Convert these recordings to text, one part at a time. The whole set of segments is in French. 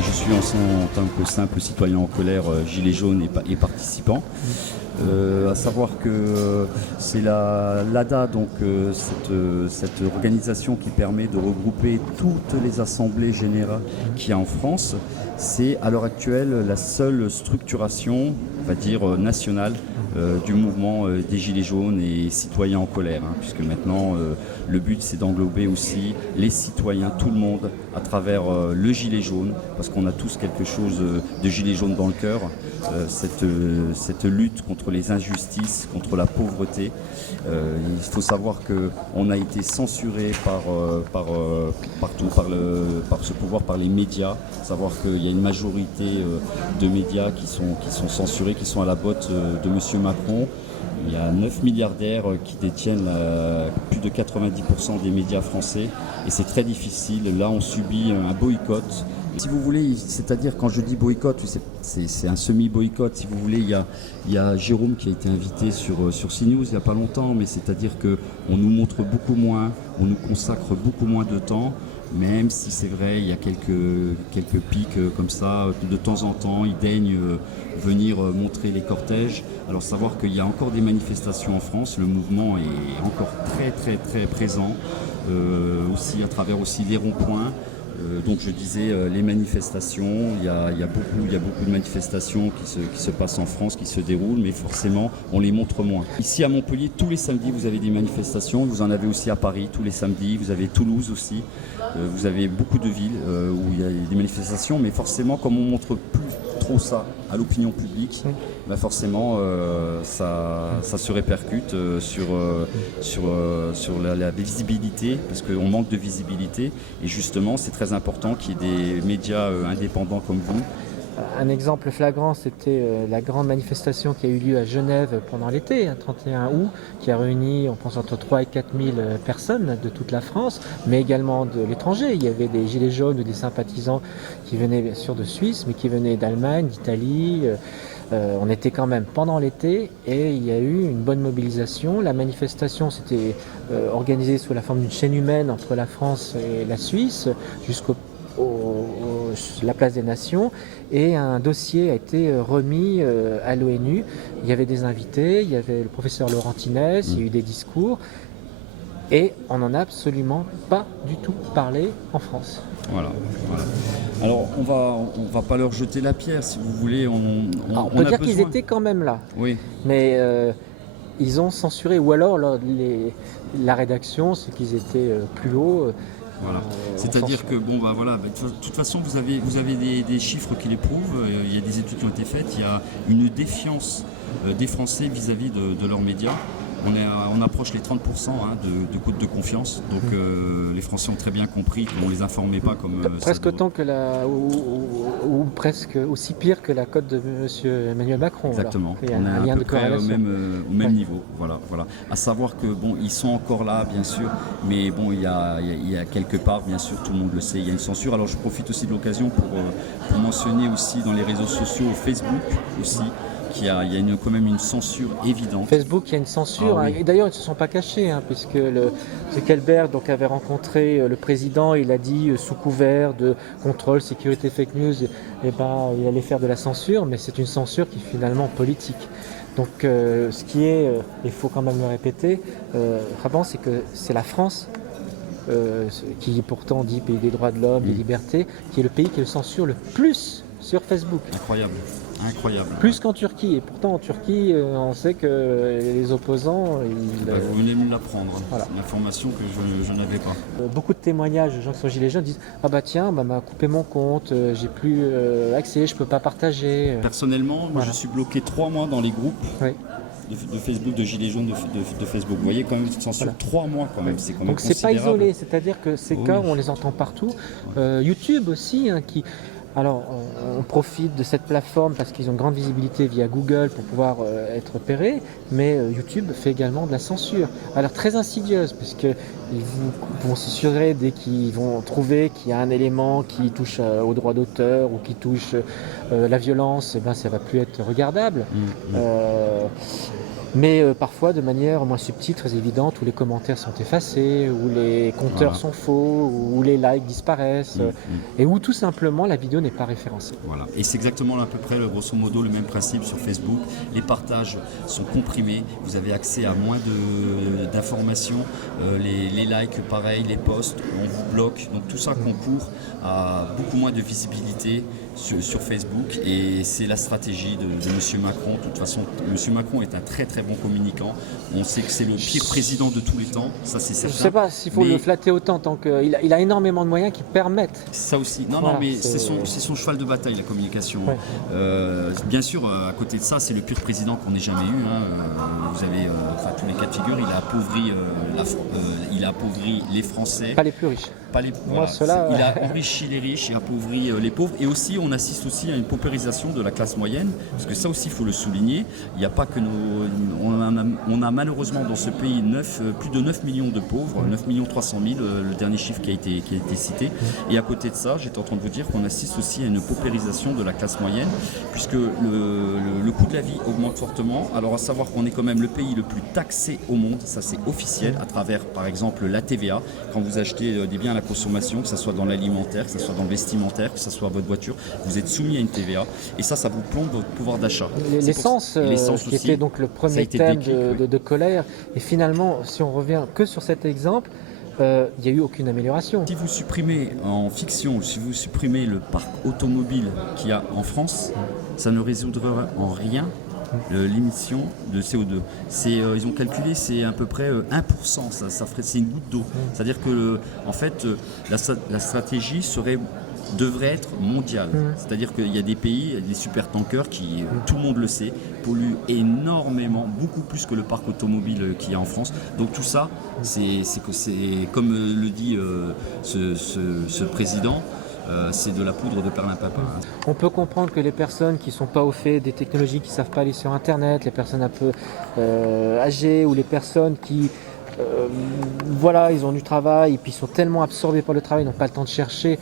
et je suis en tant que simple citoyen en colère, gilet jaune et participant. À savoir que c'est l'ADA, donc cette organisation qui permet de regrouper toutes les assemblées générales qu'il y a en France. C'est à l'heure actuelle la seule structuration, on va dire, nationale du mouvement des Gilets jaunes et citoyens en colère, puisque maintenant le but c'est d'englober aussi les citoyens, tout le monde, à travers le gilet jaune, parce qu'on a tous quelque chose de gilet jaune dans le cœur, cette lutte contre les injustices, contre la pauvreté. Il faut savoir qu'on a été censuré partout, par ce pouvoir, par les médias. Savoir qu'il y a une majorité de médias qui sont censurés, qui sont à la botte de M. Macron. Il y a 9 milliardaires qui détiennent plus de 90% des médias français et c'est très difficile. Là, on subit un boycott. Si vous voulez, c'est-à-dire quand je dis boycott, c'est un semi-boycott. Si vous voulez, il y a Jérôme qui a été invité sur CNews il n'y a pas longtemps, mais c'est-à-dire qu'on nous montre beaucoup moins, on nous consacre beaucoup moins de temps. Même si c'est vrai, il y a quelques pics comme ça, de temps en temps, ils daignent venir montrer les cortèges. Alors savoir qu'il y a encore des manifestations en France, le mouvement est encore très très très présent, aussi à travers aussi les ronds-points. Donc je disais les manifestations, il y a beaucoup de manifestations qui se passent en France, qui se déroulent, mais forcément on les montre moins. Ici à Montpellier, tous les samedis vous avez des manifestations, vous en avez aussi à Paris tous les samedis, vous avez Toulouse aussi, vous avez beaucoup de villes où il y a des manifestations, mais forcément comme on montre plus trop ça à l'opinion publique, bah forcément ça se répercute sur la visibilité, parce qu'on manque de visibilité et justement c'est très important qu'il y ait des médias indépendants comme vous. Un exemple flagrant, c'était la grande manifestation qui a eu lieu à Genève pendant l'été, 31 août, qui a réuni, on pense, entre 3 et 4 000 personnes de toute la France, mais également de l'étranger. Il y avait des gilets jaunes ou des sympathisants qui venaient bien sûr de Suisse, mais qui venaient d'Allemagne, d'Italie. On était quand même pendant l'été et il y a eu une bonne mobilisation. La manifestation s'était organisée sous la forme d'une chaîne humaine entre la France et la Suisse jusqu'au la place des Nations, et un dossier a été remis à l'ONU. Il y avait des invités, il y avait le professeur Laurent Tinès, il y a eu des discours et on n'en a absolument pas du tout parlé en France. Voilà. Alors on va pas leur jeter la pierre, si vous voulez. On peut dire qu'ils étaient quand même là. Oui. Mais ils ont censuré, ou alors la rédaction, c'est qu'ils étaient plus haut. Voilà. C'est-à-dire que de toute façon vous avez des chiffres qui les prouvent, il y a des études qui ont été faites, il y a une défiance des Français vis-à-vis de leurs médias. On approche les 30% de coût de confiance, donc les Français ont très bien compris qu'on ne les informait pas comme... presque autant que ou presque aussi pire que la cote de M. Emmanuel Macron. Exactement, il y a on est un lien à peu de près corrélation. au même niveau. Voilà. À savoir que ils sont encore là, bien sûr, mais il y a quelque part, bien sûr, tout le monde le sait, il y a une censure. Alors je profite aussi de l'occasion pour mentionner aussi dans les réseaux sociaux, Facebook aussi, qu'il y a quand même une censure évidente. Facebook, il y a une censure, oui. Et d'ailleurs ils ne se sont pas cachés, puisque Zuckerberg avait rencontré le président, il a dit sous couvert de contrôle, sécurité, fake news, il allait faire de la censure, mais c'est une censure qui est finalement politique. Donc ce qui est, il faut quand même le répéter, frappant, c'est que c'est la France, qui pourtant dit pays des droits de l'homme, des libertés, qui est le pays qui le censure le plus sur Facebook. Incroyable. Plus qu'en Turquie. Et pourtant en Turquie, on sait que les opposants... Vous venez me l'apprendre. Voilà. C'est une information que je n'avais pas. Beaucoup de témoignages de gens qui sont gilets jaunes disent « Ah bah tiens, m'a coupé mon compte, j'ai plus accès, je peux pas partager. » Personnellement, moi je suis bloqué 3 mois dans les groupes. Oui. De Facebook, de Gilets jaunes de Facebook. Vous voyez quand même une censure 3 mois quand même. C'est quand même donc c'est pas isolé, c'est-à-dire que ces cas, on les entend partout. YouTube aussi, qui... Alors, on profite de cette plateforme parce qu'ils ont une grande visibilité via Google pour pouvoir être repérés, mais YouTube fait également de la censure. Alors, très insidieuse, puisqu'ils vont censurer dès qu'ils vont trouver qu'il y a un élément qui touche au droit d'auteur ou qui touche la violence, ça ne va plus être regardable. mais parfois de manière moins subtile, très évidente, où les commentaires sont effacés, où les compteurs sont faux, où les likes disparaissent, et où tout simplement la vidéo n'est pas référencée. Voilà. Et c'est exactement à peu près, grosso modo, le même principe sur Facebook. Les partages sont comprimés, vous avez accès à moins d'informations, les likes pareil, les posts, on vous bloque, donc tout ça concourt à beaucoup moins de visibilité sur Facebook, et c'est la stratégie de M. Macron. De toute façon, M. Macron est un très très bon communicant, on sait que c'est le pire président de tous les temps, ça c'est certain. Je ne sais pas s'il faut le flatter autant, tant qu'il a énormément de moyens qui permettent. Ça aussi, non, mais c'est son cheval de bataille, la communication. Ouais. Bien sûr, à côté de ça, c'est le pire président qu'on ait jamais eu. Vous avez tous les cas de figure, il a appauvri les Français. Pas les plus riches. Il a enrichi les riches et appauvri les pauvres. Et aussi, on assiste aussi à une paupérisation de la classe moyenne, parce que ça aussi, il faut le souligner. Il n'y a pas que on a malheureusement dans ce pays plus de 9 millions de pauvres, 9 300 000, le dernier chiffre qui a été cité. Et à côté de ça, j'étais en train de vous dire qu'on assiste aussi à une paupérisation de la classe moyenne, puisque le coût de la vie augmente fortement. Alors à savoir qu'on est quand même le pays le plus taxé au monde, ça c'est officiel, à travers par exemple la TVA. Quand vous achetez des biens à la consommation, que ce soit dans l'alimentaire, que ce soit dans le vestimentaire, que ce soit votre voiture, vous êtes soumis à une TVA, et ça vous plombe votre pouvoir d'achat. L'essence qui était donc le premier thème de colère, et finalement, si on revient que sur cet exemple, il n'y a eu aucune amélioration. Si vous supprimez en fiction, si vous supprimez le parc automobile qu'il y a en France, ça ne résoudra en rien l'émission de CO2. Ils ont calculé, c'est à peu près 1%, c'est une goutte d'eau. C'est-à-dire que en fait, la stratégie devrait être mondiale. C'est-à-dire qu'il y a des pays, des super-tankers qui, tout le monde le sait, polluent énormément, beaucoup plus que le parc automobile qu'il y a en France. Donc tout ça, c'est comme le dit ce président, c'est de la poudre de perlimpinpin. On peut comprendre que les personnes qui ne sont pas au fait des technologies, qui ne savent pas aller sur Internet, les personnes un peu âgées, ou les personnes qui ils ont du travail et puis sont tellement absorbés par le travail, n'ont pas le temps de chercher,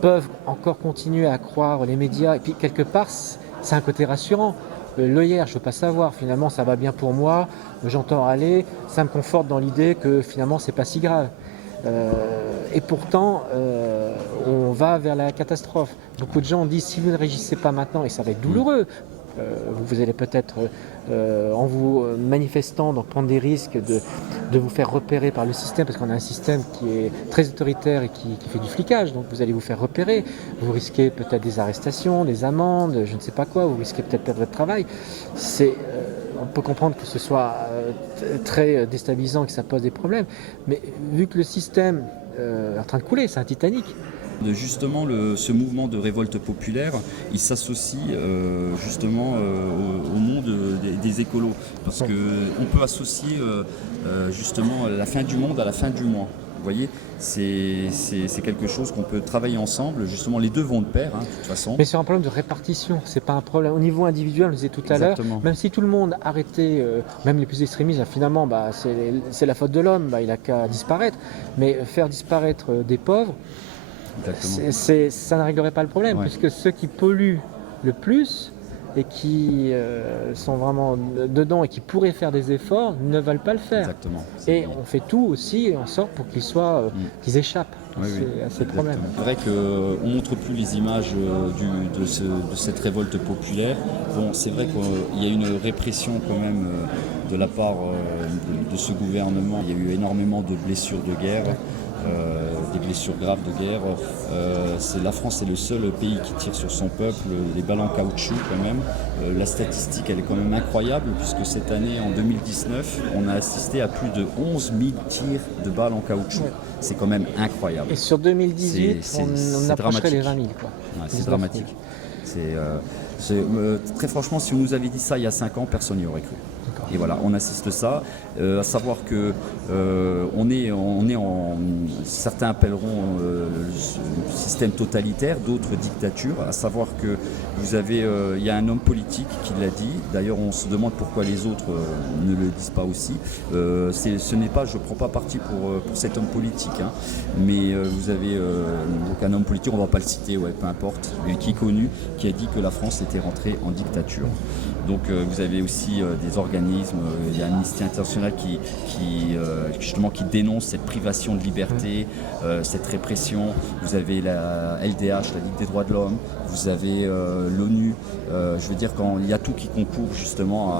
peuvent encore continuer à croire les médias. Et puis quelque part, c'est un côté rassurant. L'œillère, je ne veux pas savoir, finalement ça va bien pour moi, j'entends aller, ça me conforte dans l'idée que finalement c'est pas si grave. Et pourtant, on va vers la catastrophe. Beaucoup de gens disent, si vous ne réagissez pas maintenant, et ça va être douloureux, vous allez peut-être, en vous manifestant, donc prendre des risques de vous faire repérer par le système, parce qu'on a un système qui est très autoritaire et qui fait du flicage, donc vous allez vous faire repérer, vous risquez peut-être des arrestations, des amendes, je ne sais pas quoi, vous risquez peut-être perdre votre travail. On peut comprendre que ce soit très déstabilisant, que ça pose des problèmes, mais vu que le système est en train de couler, c'est un Titanic. Justement, ce mouvement de révolte populaire, il s'associe justement au monde des écolos, parce qu'on peut associer justement la fin du monde à la fin du mois. Vous voyez, c'est quelque chose qu'on peut travailler ensemble. Justement, les deux vont de pair, de toute façon. Mais c'est un problème de répartition, c'est pas un problème. Au niveau individuel, on le disait tout à l'heure, même si tout le monde arrêtait, même les plus extrémistes, finalement, c'est la faute de l'homme, il n'a qu'à disparaître. Mais faire disparaître des pauvres, ça ne réglerait pas le problème, puisque ceux qui polluent le plus et qui sont vraiment dedans et qui pourraient faire des efforts ne veulent pas le faire. Exactement. Et on fait tout aussi en sorte pour qu'ils échappent à ces problèmes. C'est vrai qu'on ne montre plus les images de cette révolte populaire. Bon, c'est vrai qu'il y a une répression quand même de la part de ce gouvernement. Il y a eu énormément de blessures de guerre. Des blessures graves de guerre. La France est le seul pays qui tire sur son peuple des balles en caoutchouc quand même. La statistique elle est quand même incroyable, puisque cette année en 2019 on a assisté à plus de 11 000 tirs de balles en caoutchouc. C'est quand même incroyable. Et sur 2018 on approcherait les 20 000. C'est dramatique. Très franchement, si on nous avait dit ça il y a 5 ans, personne n'y aurait cru. Et voilà, on assiste ça, à savoir que certains appelleront le système totalitaire, d'autres dictatures, à savoir que il y a un homme politique qui l'a dit, d'ailleurs on se demande pourquoi les autres ne le disent pas aussi. Je ne prends pas parti pour cet homme politique, mais vous avez donc un homme politique, on ne va pas le citer, peu importe, mais qui est connu, qui a dit que la France était rentrée en dictature. Donc vous avez aussi des organismes organismes. Il y a Amnesty International justement qui dénonce cette privation de liberté, cette répression. Vous avez la LDH, la Ligue des droits de l'homme, vous avez l'ONU. Je veux dire, quand il y a tout qui concourt justement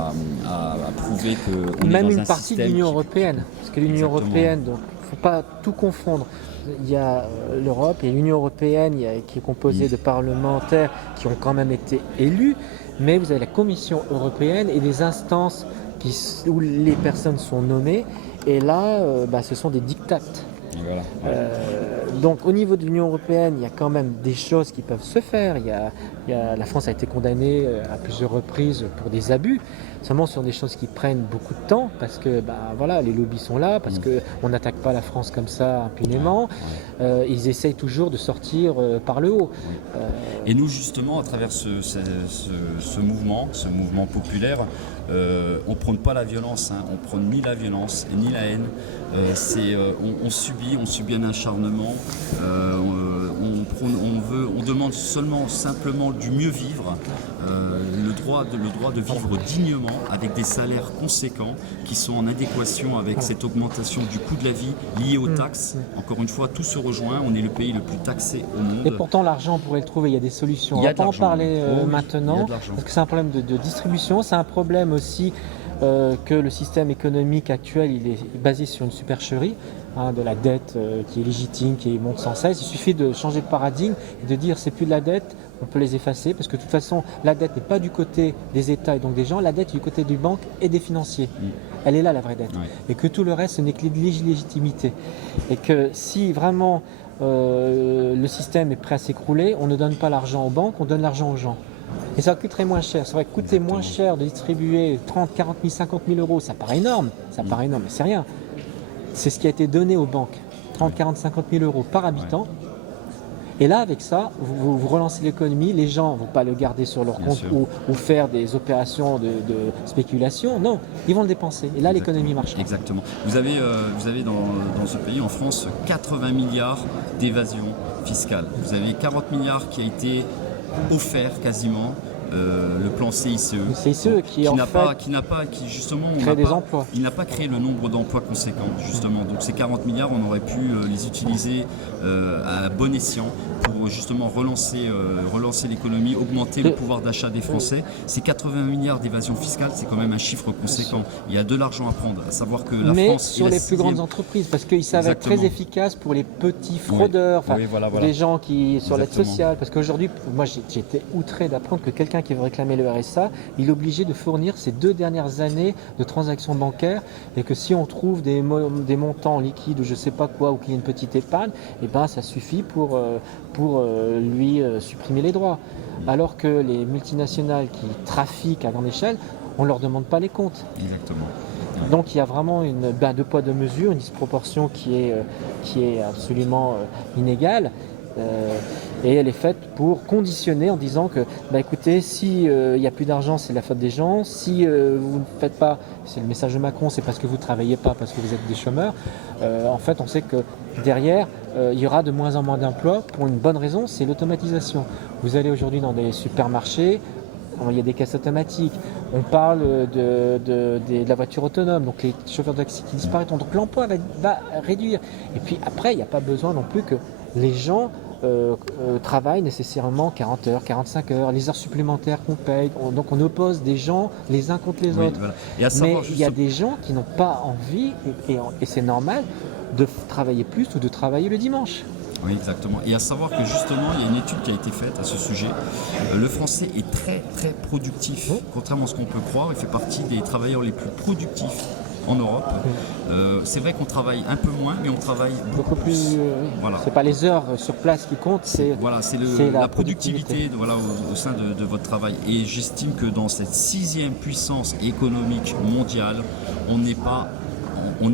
à prouver qu'on est dans un système. Même une partie de l'Union européenne, parce que l'Union européenne, donc il ne faut pas tout confondre. Il y a l'Europe, il y a l'Union européenne qui est composée de parlementaires qui ont quand même été élus, mais vous avez la Commission européenne et des instances où les personnes sont nommées, et là, ce sont des diktats. Voilà. Donc au niveau de l'Union européenne, il y a quand même des choses qui peuvent se faire. La France a été condamnée à plusieurs reprises pour des abus. Seulement, ce sont des choses qui prennent beaucoup de temps parce que les lobbies sont là, parce qu'on n'attaque pas la France comme ça impunément. Ils essayent toujours de sortir par le haut. Et nous, justement, à travers ce mouvement populaire, on ne prône pas la violence, on ne prône ni la violence ni la haine. On subit un acharnement, on demande simplement du mieux vivre, le droit de vivre dignement avec des salaires conséquents qui sont en adéquation avec cette augmentation du coût de la vie liée aux taxes. Encore une fois, tout se rejoint, on est le pays le plus taxé au monde. Et pourtant l'argent, on pourrait le trouver, il y a des solutions. On ne va pas en parler maintenant, parce que c'est un problème de distribution, c'est un problème aussi que le système économique actuel il est basé sur une supercherie, de la dette qui est légitime, qui monte sans cesse. Il suffit de changer de paradigme et de dire c'est plus de la dette, on peut les effacer, parce que de toute façon la dette n'est pas du côté des États et donc des gens, la dette est du côté des banques et des financiers. Elle est là la vraie dette. Et que tout le reste ce n'est que l'illégitimité. Et que si vraiment le système est prêt à s'écrouler, on ne donne pas l'argent aux banques, on donne l'argent aux gens. Et ça coûterait moins cher. Ça va coûter moins cher de distribuer 30, 40 000, 50 000 euros. Ça paraît énorme, mais c'est rien. C'est ce qui a été donné aux banques. 30, 40, 50 000 euros par habitant. Et là, avec ça, vous relancez l'économie. Les gens ne vont pas le garder sur leur compte ou faire des opérations de spéculation. Non, ils vont le dépenser. Et là, l'économie marche. Exactement. Vous avez dans ce pays, en France, 80 milliards d'évasion fiscale. Vous avez 40 milliards qui a été offert quasiment, le plan CICE, qui n'a pas créé le nombre d'emplois conséquents justement. Donc ces 40 milliards, on aurait pu les utiliser à bon escient pour justement relancer l'économie, augmenter le pouvoir d'achat des Français. Ces 80 milliards d'évasion fiscale, c'est quand même un chiffre conséquent. Il y a de l'argent à prendre, à savoir que la France sur les plus grandes entreprises, parce qu'ils savent être très efficaces pour les petits fraudeurs, les gens qui sur l'aide sociale. Parce qu'aujourd'hui, moi j'ai été outré d'apprendre que quelqu'un qui veut réclamer le RSA, il est obligé de fournir ses 2 dernières années de transactions bancaires, et que si on trouve des montants liquides ou je sais pas quoi, ou qu'il y a une petite épargne, ça suffit pour lui supprimer les droits. Alors que les multinationales qui trafiquent à grande échelle, on ne leur demande pas les comptes. Exactement. Donc il y a vraiment deux poids deux mesures, une disproportion qui est absolument inégale. Et elle est faite pour conditionner en disant que écoutez, si il n'y a plus d'argent, c'est la faute des gens. Si vous ne faites pas, c'est le message de Macron, c'est parce que vous ne travaillez pas, parce que vous êtes des chômeurs. En fait, on sait que derrière, il y aura de moins en moins d'emplois pour une bonne raison, c'est l'automatisation. Vous allez aujourd'hui dans des supermarchés, il y a des caisses automatiques. On parle de la voiture autonome, donc les chauffeurs de taxi qui disparaîtront. Donc l'emploi va réduire. Et puis après, il n'y a pas besoin non plus que les gens travaillent nécessairement 40 heures, 45 heures, les heures supplémentaires qu'on paye. Donc on oppose des gens les uns contre les autres. Voilà. Mais il y a des gens qui n'ont pas envie, et c'est normal, de travailler plus ou de travailler le dimanche. Oui, exactement. Et à savoir que justement, il y a une étude qui a été faite à ce sujet. Le français est très très productif. Contrairement à ce qu'on peut croire, il fait partie des travailleurs les plus productifs en Europe. C'est vrai qu'on travaille un peu moins, mais on travaille beaucoup plus. Voilà. C'est pas les heures sur place qui comptent, c'est la productivité au sein de votre travail. Et j'estime que dans cette 6e puissance économique mondiale, on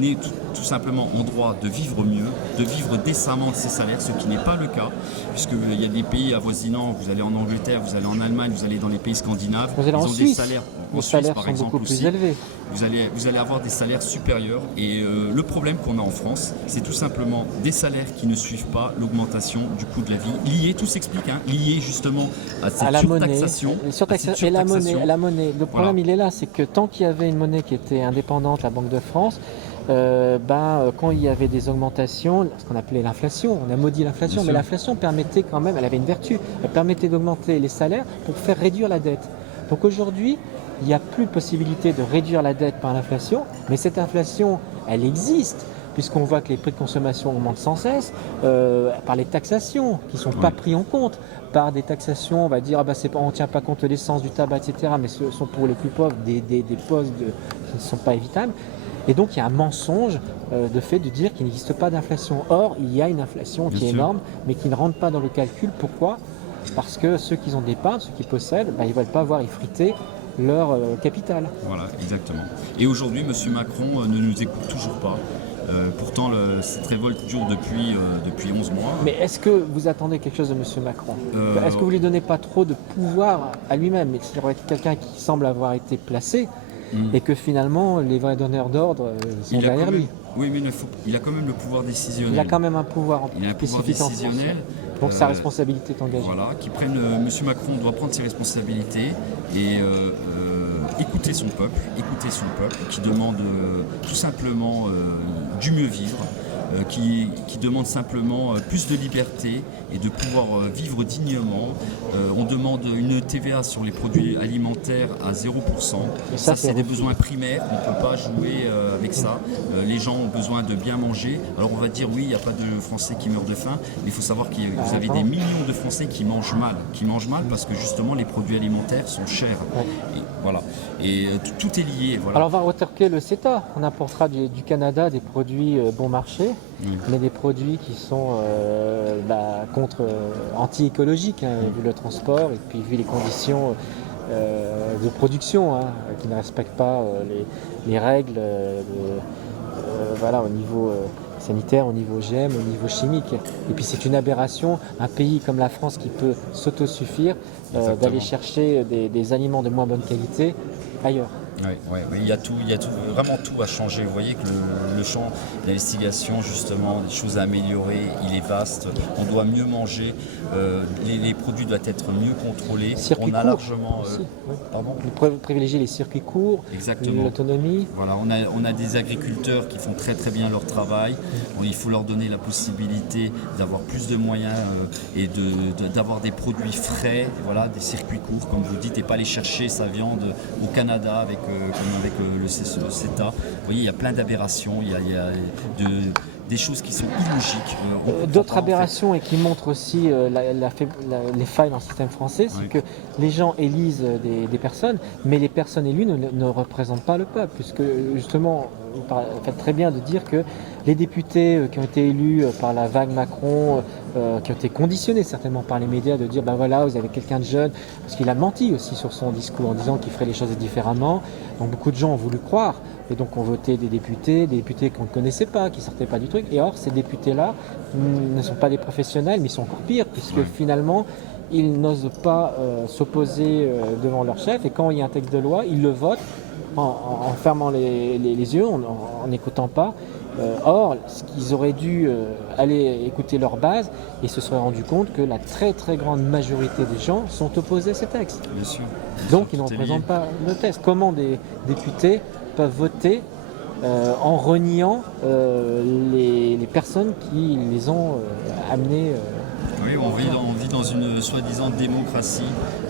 est tout simplement en droit de vivre mieux, de vivre décemment de ses salaires, ce qui n'est pas le cas, puisqu'il y a des pays avoisinants, vous allez en Angleterre, vous allez en Allemagne, vous allez dans les pays scandinaves, ils ont des salaires. Les En Suisse, salaires par sont exemple, beaucoup plus aussi, élevés. vous allez avoir des salaires supérieurs. Et le problème qu'on a en France, c'est tout simplement des salaires qui ne suivent pas l'augmentation du coût de la vie. Lié, tout s'explique, lié justement à cette surtaxation. Et la monnaie. Le problème, il est là, c'est que tant qu'il y avait une monnaie qui était indépendante, la Banque de France, quand il y avait des augmentations, ce qu'on appelait l'inflation, on a maudit l'inflation, Bien mais sûr. l'inflation permettait quand même, elle avait une vertu, elle permettait d'augmenter les salaires pour faire réduire la dette. Donc aujourd'hui, il n'y a plus de possibilité de réduire la dette par l'inflation, mais cette inflation, elle existe, puisqu'on voit que les prix de consommation augmentent sans cesse, par les taxations qui ne sont pas prises en compte, par des taxations, on va dire, on ne tient pas compte de l'essence, du tabac, etc., mais ce sont pour les plus pauvres des postes qui ne sont pas évitables. Et donc il y a un mensonge de fait de dire qu'il n'existe pas d'inflation. Or, il y a une inflation qui est énorme, mais qui ne rentre pas dans le calcul. Pourquoi ? Parce que ceux qui ont des parts, ceux qui possèdent, ils ne veulent pas voir effriter leur capital. Voilà, exactement. Et aujourd'hui, M. Macron ne nous écoute toujours pas. Pourtant, cette révolte dure depuis 11 mois. Mais est-ce que vous attendez quelque chose de M. Macron ? Est-ce que vous ne lui donnez pas trop de pouvoir à lui-même ? Mais s'il y aurait quelqu'un qui semble avoir été placé, et que finalement les vrais donneurs d'ordre sont derrière lui. Oui, mais il a quand même le pouvoir décisionnel. Il a quand même un pouvoir spécifique décisionnel. Donc sa responsabilité est engagée. Voilà, M. Macron doit prendre ses responsabilités et écouter son peuple, qui demande tout simplement du mieux vivre. Qui demande simplement plus de liberté et de pouvoir vivre dignement. On demande une TVA sur les produits alimentaires à 0%. Ça, c'est des besoins primaires, on ne peut pas jouer avec ça. Les gens ont besoin de bien manger. Alors on va dire oui, il n'y a pas de Français qui meurent de faim, mais il faut savoir que vous avez des millions de Français qui mangent mal parce que justement les produits alimentaires sont chers. Et, voilà. Et tout est lié. Voilà. Alors on va retarquer le CETA. On apportera du Canada des produits bon marché. Mais des produits qui sont anti-écologiques, vu le transport et puis vu les conditions de production qui ne respectent pas les règles au niveau sanitaire, au niveau GM, au niveau chimique. Et puis c'est une aberration, un pays comme la France qui peut s'autosuffire d'aller chercher des aliments de moins bonne qualité ailleurs. Oui, il y a tout, vraiment tout à changer. Vous voyez que le champ d'investigation, justement, des choses à améliorer, il est vaste. On doit mieux manger, les produits doivent être mieux contrôlés. Circuits courts, largement. Pardon ? Privilégier les circuits courts, l'autonomie. Voilà, on a des agriculteurs qui font très très bien leur travail. Bon, il faut leur donner la possibilité d'avoir plus de moyens et d'avoir des produits frais, voilà, des circuits courts, comme vous dites, et pas aller chercher sa viande au Canada comme avec le CETA. Vous voyez, il y a plein d'aberrations, il y a des choses qui sont illogiques. D'autres aberrations et qui montrent aussi les failles dans le système français, c'est que les gens élisent des personnes, mais les personnes élues ne représentent pas le peuple, puisque justement, vous faites très bien de dire que les députés qui ont été élus par la vague Macron, qui ont été conditionnés certainement par les médias de dire voilà, vous avez quelqu'un de jeune, parce qu'il a menti aussi sur son discours en disant qu'il ferait les choses différemment. Donc beaucoup de gens ont voulu croire et donc ont voté des députés qu'on ne connaissait pas, qui ne sortaient pas du truc. Et or, ces députés-là ne sont pas des professionnels, mais ils sont encore pires, puisque finalement, ils n'osent pas s'opposer devant leur chef. Et quand il y a un texte de loi, ils le votent en fermant les yeux, en n'écoutant pas. Or, ils auraient dû aller écouter leur base et se seraient rendu compte que la très très grande majorité des gens sont opposés à ces textes. Bien sûr. Donc ils ne représentent pas le texte. Comment des députés peuvent voter en reniant les personnes qui les ont amenés Oui, on vit dans une soi-disant démocratie.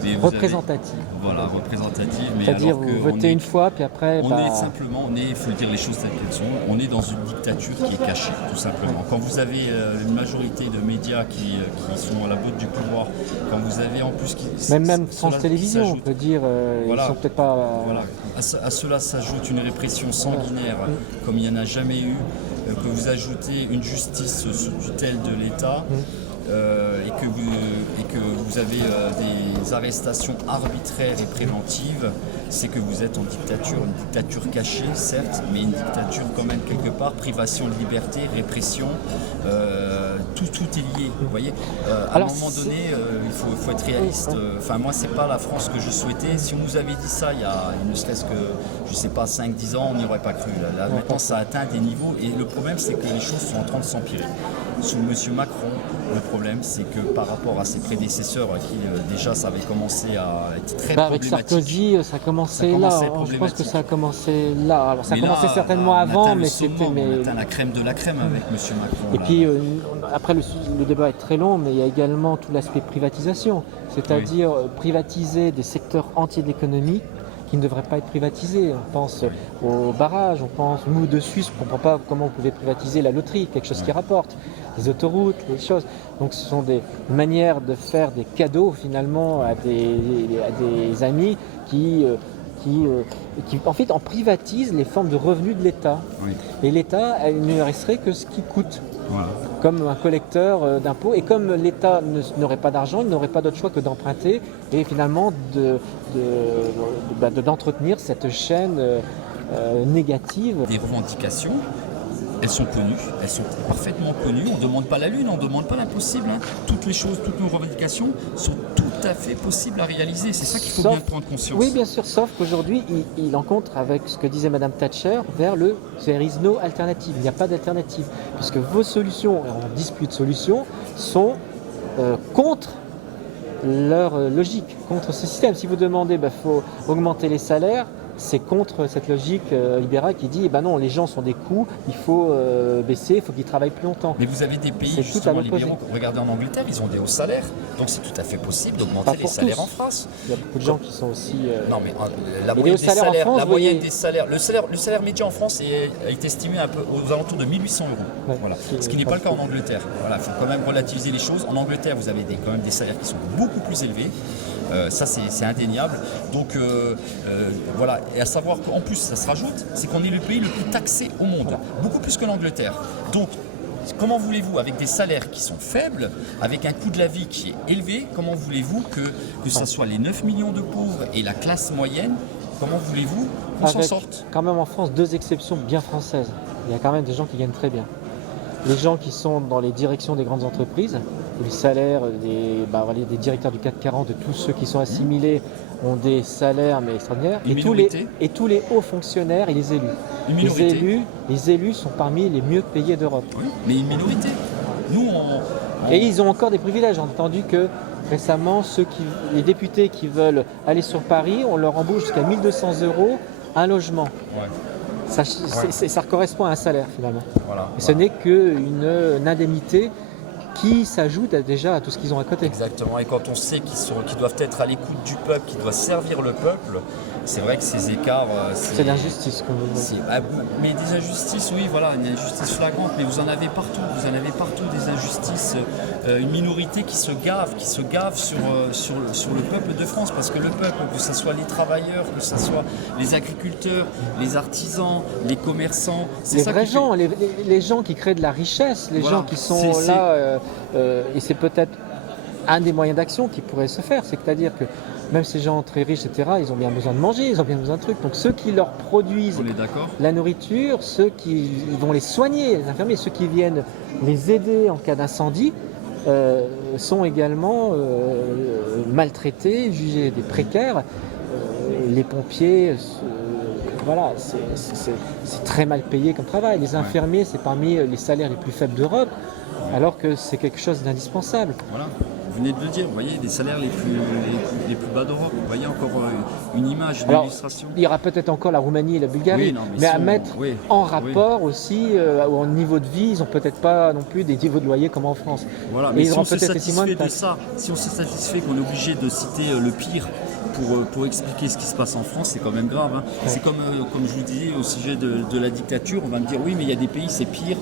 Mais représentative. Voilà, représentative. C'est-à-dire vous votez une fois, puis après... il faut dire les choses telles qu'elles sont, on est dans une dictature qui est cachée, tout simplement. Quand vous avez une majorité de médias qui sont à la botte du pouvoir, quand vous avez en plus... Même France Télévisions, on peut dire, ils sont peut-être pas... Voilà. À cela s'ajoute une répression sanguinaire comme il n'y en a jamais eu, que vous ajoutez une justice sous tutelle de l'État. et que vous avez des arrestations arbitraires et préventives, c'est que vous êtes en dictature, une dictature cachée, certes, mais une dictature quand même quelque part, privation de liberté, répression, tout est lié, vous voyez. À un moment donné, il faut être réaliste. Enfin, moi, c'est pas la France que je souhaitais. Si on nous avait dit ça il y a ne serait-ce que, je sais pas, 5-10 ans, on n'y aurait pas cru. Là, maintenant, ça atteint des niveaux, et le problème, c'est que les choses sont en train de s'empirer. Sous M. Macron, le problème, c'est que par rapport à ses prédécesseurs, qui déjà, ça avait commencé à être très problématique. Avec Sarkozy, ça a commencé là. Je pense que ça a commencé là. Alors, ça a commencé certainement avant, mais c'était... On atteint la crème de la crème avec M. Macron. Et puis, après, le débat est très long, mais il y a également tout l'aspect privatisation. C'est-à-dire privatiser des secteurs entiers de l'économie qui ne devraient pas être privatisés. On pense aux barrages, on pense, nous de Suisse, on ne comprend pas comment vous pouvez privatiser la loterie, quelque chose qui rapporte, les autoroutes, les choses. Donc ce sont des manières de faire des cadeaux finalement à des amis qui en fait, on privatise les formes de revenus de l'État. Oui. Et l'État, il ne resterait que ce qui coûte. Voilà. Comme un collecteur d'impôts. Et comme l'État n'aurait pas d'argent, il n'aurait pas d'autre choix que d'emprunter et finalement d'entretenir cette chaîne négative. Des revendications, elles sont connues, elles sont parfaitement connues. On ne demande pas la lune, on ne demande pas l'impossible. Hein. Toutes les choses, toutes nos revendications sont tout à fait possibles à réaliser. C'est ça qu'il faut bien prendre conscience. Oui, bien sûr, sauf qu'aujourd'hui, il encontre avec ce que disait Madame Thatcher vers le « there is no alternative ». Il n'y a pas d'alternative, puisque vos solutions, et on dispute solutions, sont contre leur logique, contre ce système. Si vous demandez, faut augmenter les salaires, c'est contre cette logique libérale qui dit non, les gens sont des coûts, il faut baisser, il faut qu'ils travaillent plus longtemps. Mais vous avez des pays justement libéraux, regardez en Angleterre, ils ont des hauts salaires, donc c'est tout à fait possible d'augmenter les salaires en France. Il y a beaucoup de gens qui sont aussi... Non mais la moyenne des salaires, le salaire médian en France est estimé un peu aux alentours de 1 800 €. Ouais, voilà. Ce qui n'est pas le cas en Angleterre. Voilà, il faut quand même relativiser les choses. En Angleterre, vous avez quand même des salaires qui sont beaucoup plus élevés. Ça c'est indéniable. Donc voilà, et à savoir qu'en plus ça se rajoute, c'est qu'on est le pays le plus taxé au monde, beaucoup plus que l'Angleterre. Donc comment voulez-vous, avec des salaires qui sont faibles, avec un coût de la vie qui est élevé, comment voulez-vous que ce soit les 9 millions de pauvres et la classe moyenne, comment voulez-vous qu'on s'en sorte? Quand même en France, 2 exceptions bien françaises. Il y a quand même des gens qui gagnent très bien. Les gens qui sont dans les directions des grandes entreprises, les salaires des directeurs du CAC 40, de tous ceux qui sont assimilés ont des salaires mais extraordinaires. Et tous les hauts fonctionnaires et les élus. Les élus sont parmi les mieux payés d'Europe. Oui, mais une minorité. Nous, Et ils ont encore des privilèges. J'ai entendu que récemment, les députés qui veulent aller sur Paris, on leur embauche jusqu'à 1 200 € un logement. Ouais. Ça correspond à un salaire finalement. Voilà, et ce n'est qu'une indemnité qui s'ajoute déjà à tout ce qu'ils ont à côté. Exactement, et quand on sait qu'ils doivent être à l'écoute du peuple, qu'ils doivent servir le peuple, c'est vrai que ces écarts... C'est l'injustice. Mais des injustices, oui, voilà, une injustice flagrante, mais vous en avez partout. Vous en avez partout des injustices, une minorité qui se gave sur le peuple de France, parce que le peuple, que ce soit les travailleurs, que ce soit les agriculteurs, les artisans, les commerçants... Les vrais gens, les gens qui créent de la richesse, les gens qui sont là... et c'est peut-être un des moyens d'action qui pourrait se faire, c'est-à-dire que même ces gens très riches, etc., ils ont bien besoin de manger, ils ont bien besoin de trucs. Donc ceux qui leur produisent la nourriture, ceux qui vont les soigner, les infirmiers, ceux qui viennent les aider en cas d'incendie, sont également maltraités, jugés des précaires. Les pompiers, voilà, c'est très mal payé comme travail. Les infirmiers, c'est parmi les salaires les plus faibles d'Europe, alors que c'est quelque chose d'indispensable. Voilà. Vous venez de le dire, vous voyez, des salaires les plus bas d'Europe. Vous voyez encore une image, une illustration. Il y aura peut-être encore la Roumanie et la Bulgarie, mais à mettre en rapport aussi au niveau de vie, ils n'ont peut-être pas non plus des niveaux de loyer comme en France. Voilà, mais si on se satisfait de ça, si on se satisfait qu'on est obligé de citer le pire, pour expliquer ce qui se passe en France, c'est quand même grave. Hein. Ouais. C'est comme je vous disais au sujet de la dictature, on va me dire oui mais il y a des pays c'est pire.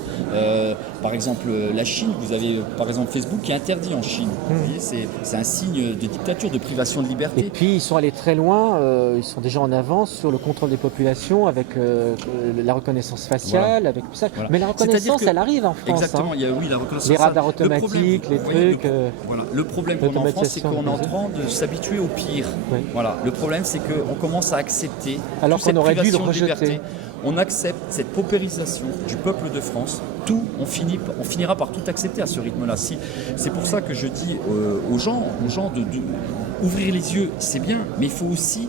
Par exemple la Chine, vous avez par exemple Facebook qui est interdit en Chine. Vous voyez, c'est un signe de dictature, de privation de liberté. Et puis ils sont allés très loin, ils sont déjà en avance sur le contrôle des populations avec la reconnaissance faciale, avec tout ça. Voilà. Mais la reconnaissance elle arrive en France. Exactement, il y a la reconnaissance. Les radars automatiques, les trucs. Le problème qu'on a en France, c'est qu'on est en train de s'habituer au pire. Oui. Voilà. Le problème, c'est qu'on commence à accepter alors qu'on aurait dû le rejeter. On accepte cette paupérisation du peuple de France. On finira par tout accepter à ce rythme-là. C'est pour ça que je dis aux gens de ouvrir les yeux, c'est bien, mais il faut aussi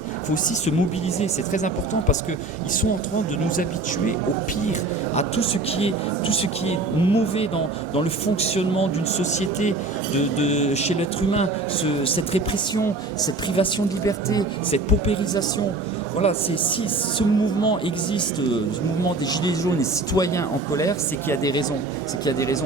se mobiliser. C'est très important parce qu'ils sont en train de nous habituer au pire, à tout ce qui est mauvais dans le fonctionnement d'une société, chez l'être humain, cette répression, cette privation de liberté, cette paupérisation. Voilà, si ce mouvement existe, ce mouvement des Gilets jaunes, les citoyens en colère, c'est qu'il y a des raisons.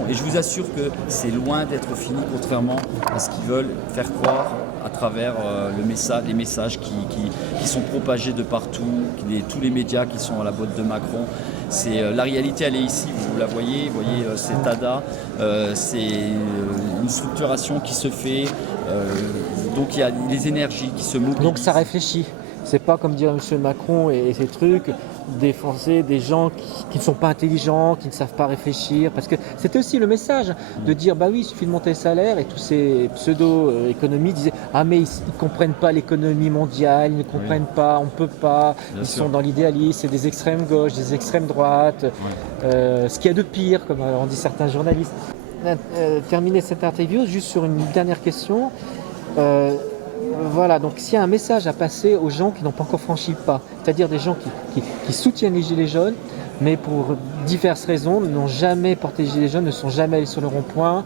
Et je vous assure que c'est loin d'être fini, contrairement à ce qu'ils veulent faire croire à travers les messages qui sont propagés de partout, tous les médias qui sont à la botte de Macron. La réalité, elle est ici, vous la voyez, c'est TADA, c'est une structuration qui se fait, donc il y a les énergies qui se mobilisent. Donc ça réfléchit. C'est pas comme dire M. Macron et ces trucs, défoncer des gens qui ne sont pas intelligents, qui ne savent pas réfléchir. Parce que c'était aussi le message de dire bah oui, il suffit de monter le salaire, et tous ces pseudo-économies disaient ah mais ils ne comprennent pas l'économie mondiale, ils ne comprennent pas, on ne peut pas, ils sont dans l'idéalisme, c'est des extrêmes gauches, des extrêmes droites, ce qu'il y a de pire, comme on dit certains journalistes. Terminer cette interview juste sur une dernière question. Voilà, donc s'il y a un message à passer aux gens qui n'ont pas encore franchi le pas, c'est-à-dire des gens qui soutiennent les Gilets jaunes, mais pour diverses raisons n'ont jamais porté les Gilets jaunes, ne sont jamais allés sur le rond-point,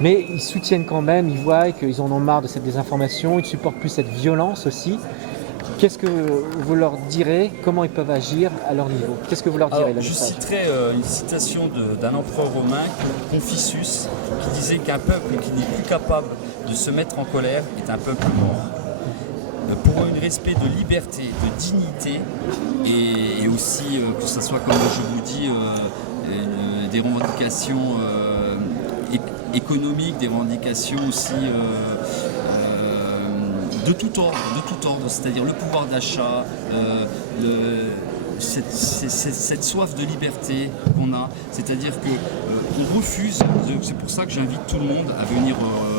mais ils soutiennent quand même, ils voient qu'ils en ont marre de cette désinformation, ils ne supportent plus cette violence aussi. Qu'est-ce que vous leur direz? Comment ils peuvent agir à leur niveau? Qu'est-ce que vous leur direz? Je citerai une citation d'un empereur romain, Confucius, qui disait qu'un peuple qui n'est plus capable de se mettre en colère est un peuple mort. Pour un respect de liberté, de dignité, et aussi que ce soit, comme je vous dis, des revendications économiques, des revendications aussi de tout ordre, c'est-à-dire le pouvoir d'achat, cette soif de liberté qu'on a, c'est-à-dire qu'on refuse, c'est pour ça que j'invite tout le monde à venir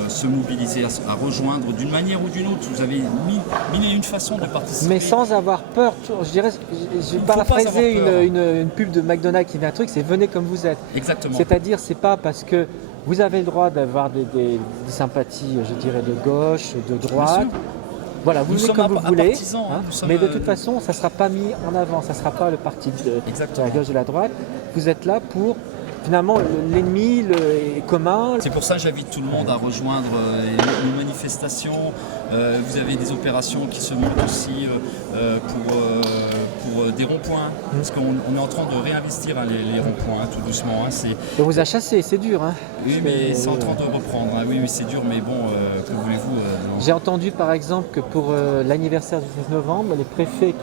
se mobiliser, à rejoindre d'une manière ou d'une autre. Vous avez mille et une façons de participer. Mais sans avoir peur, je vais paraphraser une pub de McDonald's qui dit un truc, c'est venez comme vous êtes. Exactement. C'est-à-dire, c'est pas parce que vous avez le droit d'avoir des sympathies, je dirais, de gauche, de droite. Voilà, vous venez comme vous voulez, mais de toute façon, ça ne sera pas mis en avant, ça ne sera pas le parti de la gauche et de la droite. Vous êtes là pour, finalement, l'ennemi est commun. C'est pour ça que j'invite tout le monde à rejoindre les manifestations. Vous avez des opérations qui se montent aussi pour des ronds-points, parce qu'on est en train de réinvestir les ronds-points tout doucement. On vous a chassé, c'est dur. Oui, mais c'est en train de reprendre. Oui, c'est dur, mais bon, que voulez-vous J'ai entendu par exemple que pour l'anniversaire du 19 novembre, les préfets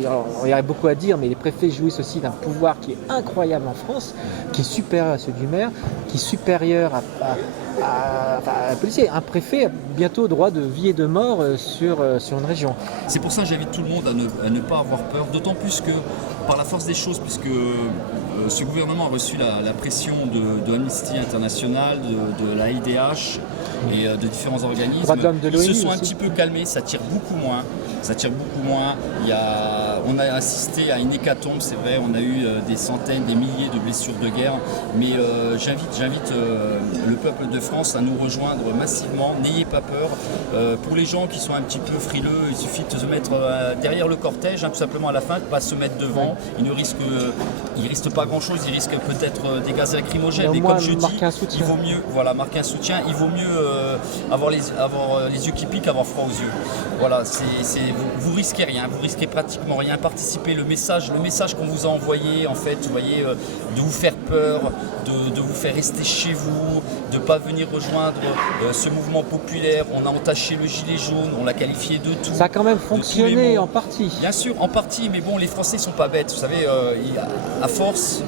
alors, il y a beaucoup à dire, mais les préfets jouissent aussi d'un pouvoir qui est incroyable en France, qui est supérieur à celui du maire, qui est supérieur à un policier. Un préfet a bientôt droit de vie et de mort sur une région. C'est pour ça que j'invite tout le monde à ne pas avoir peur, d'autant plus que par la force des choses, puisque ce gouvernement a reçu la pression de Amnesty International, de la IDH et de différents organismes. Ils se sont un petit peu calmés, ça tire beaucoup moins. On a assisté à une hécatombe, c'est vrai, on a eu des centaines, des milliers de blessures de guerre, mais j'invite le peuple de France à nous rejoindre massivement. N'ayez pas peur. Pour les gens qui sont un petit peu frileux, il suffit de se mettre derrière le cortège, tout simplement à la fin, pas se mettre devant. Ils ne risquent pas grand-chose, ils risquent peut-être des gaz lacrymogènes, mais comme je dis, il vaut mieux marquer un soutien, il vaut mieux avoir les yeux qui piquent, avoir froid aux yeux. Voilà, vous risquez rien, vous risquez pratiquement rien participer. Le message qu'on vous a envoyé, en fait, vous voyez, de vous faire peur, de vous faire rester chez vous, de ne pas venir rejoindre ce mouvement populaire. On a entaché le gilet jaune, on l'a qualifié de tout. Ça a quand même fonctionné en partie. Bien sûr, en partie, mais bon, les Français ne sont pas bêtes. Vous savez, à force,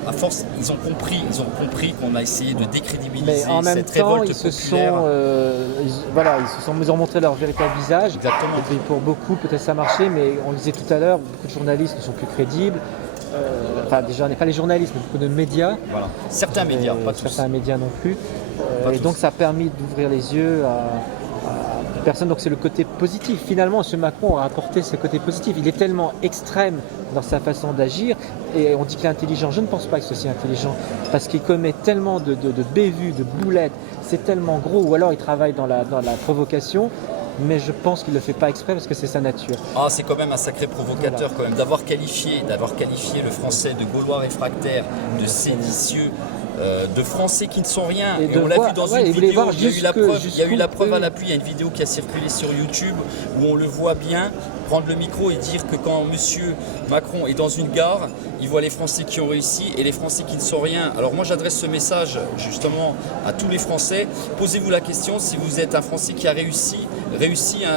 ils ont compris qu'on a essayé de décrédibiliser mais en même cette temps, révolte populaire. Ils ont montré leur véritable visage. Exactement. Et puis pour beaucoup, peut-être ça marchait, mais on le disait tout à l'heure, beaucoup de journalistes ne sont plus crédibles. Déjà, pas les journalistes, mais beaucoup de médias. Voilà. Certains médias, pas tous. Certains médias non plus. Pas Et tous. donc ça a permis d'ouvrir les yeux à personne. Donc c'est le côté positif. Finalement, M. Macron a apporté ce côté positif. Il est tellement extrême dans sa façon d'agir. Et on dit qu'il est intelligent. Je ne pense pas que ce soit intelligent. Parce qu'il commet tellement de bévues, de boulettes. C'est tellement gros. Ou alors il travaille dans la provocation. Mais je pense qu'il ne le fait pas exprès parce que c'est sa nature. Ah, c'est quand même un sacré provocateur quand même d'avoir qualifié le français de Gaulois réfractaires, de séditieux, de Français qui ne sont rien. Et on l'a vu dans une vidéo, il y a eu la preuve à l'appui, il y a une vidéo qui a circulé sur YouTube où on le voit bien prendre le micro et dire que quand M. Macron est dans une gare, il voit les Français qui ont réussi et les Français qui ne sont rien. Alors moi j'adresse ce message justement à tous les Français. Posez-vous la question si vous êtes un Français qui a réussi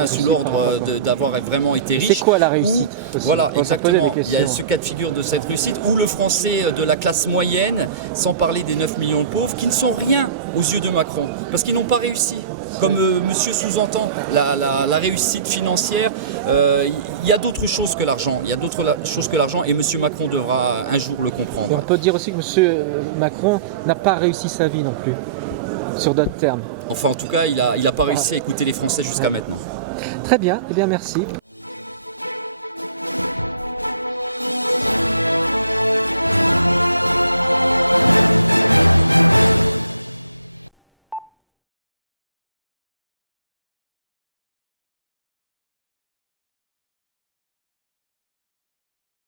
sous l'ordre d'avoir vraiment été riche. C'est quoi la réussite aussi? Voilà, exactement. Il y a ce cas de figure de cette réussite ou le Français de la classe moyenne, sans parler des 9 millions de pauvres, qui ne sont rien aux yeux de Macron parce qu'ils n'ont pas réussi. Comme monsieur sous-entend la réussite financière, il y a d'autres choses que l'argent. Il y a d'autres choses que l'argent et M. Macron devra un jour le comprendre. Et on peut dire aussi que M. Macron n'a pas réussi sa vie non plus, sur d'autres termes. Enfin, en tout cas, il a pas réussi à écouter les Français jusqu'à maintenant. Très bien, eh bien merci.